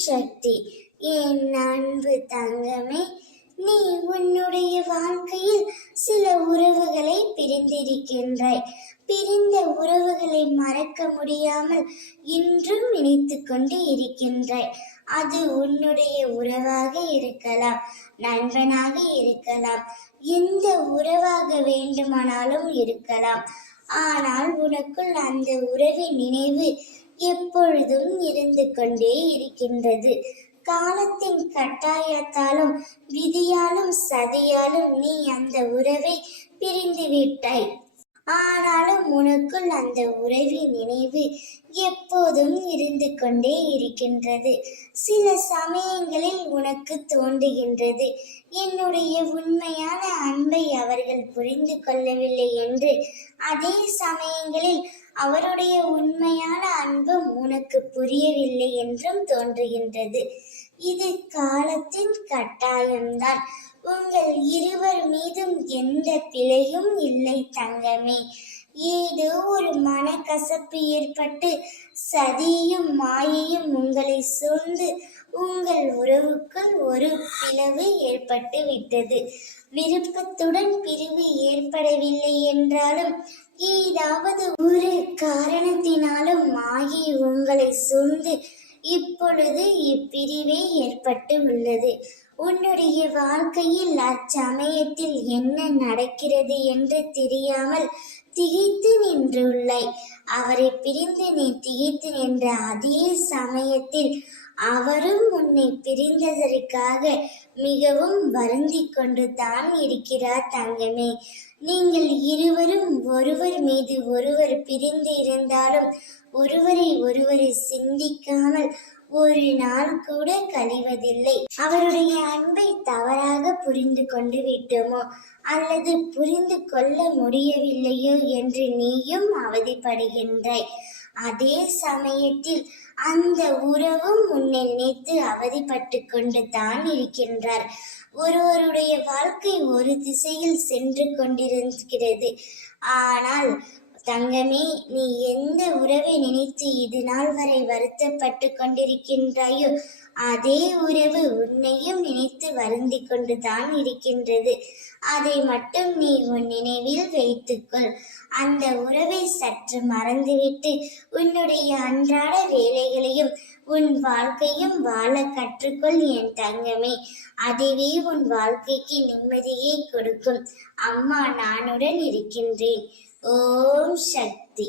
சக்தி. என் அன்பு தங்கமே, நீ உன்னுடைய வாழ்க்கையில் சில உறவுகளை பிரிந்திருக்கின்றாய். பிரிந்த உறவுகளை மறக்க முடியாமல் இன்றும் நினைத்து கொண்டு இருக்கின்றாய். அது உன்னுடைய உறவாக இருக்கலாம், நண்பனாக இருக்கலாம், எந்த உறவாக வேண்டுமானாலும் இருக்கலாம். ஆனால் உனக்குள் அந்த உறவின் நினைவு எப்பொழுதும் இருந்து கொண்டே இருக்கின்றது. காலத்தின் கட்டாயத்தாலும் விதியாலும் சதியாலும் நீ அந்த உறவை பிரிந்து விட்டாய். ஆனாலும் உனக்குள் அந்த உறவின் நினைவு எப்போதும் இருந்து கொண்டே இருக்கின்றது. சில சமயங்களில் உனக்கு தோன்றுகின்றது, என்னுடைய உண்மையான அன்பை அவர்கள் புரிந்து கொள்ளவில்லை என்று. அதே சமயங்களில் அவருடைய உண்மையான அன்பும் உனக்கு புரியவில்லை என்றும் தோன்றுகின்றது. இது காலத்தின் கட்டாயம்தான். உங்கள் இருவர் மீதும் எந்த பிழையும் இல்லை தங்கமே. ஏதோ ஒரு மனக்கசப்பு ஏற்பட்டு சதியும் மாயையும் உங்களை சூழ்ந்து உங்கள் உறவுக்குள் ஒரு பிளவு ஏற்பட்டு விட்டது. விருப்பத்துடன் பிரிவு ஏற்படவில்லை என்றாலும் ஏதாவது ஒரு காரணத்தினாலும் மாயை உங்களை சூழ்ந்து இப்பொழுது இப்பிரிவே ஏற்பட்டு உள்ளது. உன்னுடைய வாழ்க்கையில் அச்சமயத்தில் என்ன நடக்கிறது என்று தெரியாமல் திகைத்து நின்றுள்ளாய். அவரை பிரிந்து நீ திகைத்து நின்ற அதே சமயத்தில் அவரும் உன்னை பிரிந்ததற்காக மிகவும் வருந்தி கொண்டு தான் இருக்கிறார் தங்கமே. நீங்கள் இருவரும் ஒருவர் மீது ஒருவர் பிரிந்து இருந்தாலும் ஒருவரை ஒருவரை சிந்திக்காமல் ஒரு நாள் கூட கழிவதில்லை. அவருடைய அன்பை தவறாக புரிந்து கொண்டு விட்டோமோ அல்லது புரிந்து கொள்ள முடியவில்லையோ என்று நீயும் அவதிப்படுகின்றாய். அதே சமயத்தில் அந்த உறவும் உன்னை நினைத்து அவதிப்பட்டு கொண்டு தான் இருக்கின்றார். ஒருவருடைய வாழ்க்கை ஒரு திசையில் சென்று கொண்டிருக்கிறது. ஆனால் தங்கமே, நீ எந்த உறவை நினைத்து இது நாள் வரை வருத்தப்பட்டு கொண்டிருக்கின்றாயோ அதே உறவு உன்னையும் நினைத்து வருந்தி கொண்டு தான் இருக்கின்றது. அதை மட்டும் நீ உன் நினைவில் வைத்துக்கொள். அந்த உறவை சற்று மறந்துவிட்டு உன்னுடைய அன்றாட வேலைகளையும் உன் வாழ்க்கையும் வாழ கற்றுக்கொள் என் தங்கமே. அதுவே உன் வாழ்க்கைக்கு நிம்மதியை கொடுக்கும். அம்மா நானுடன் இருக்கின்றேன். ஓம் சக்தி.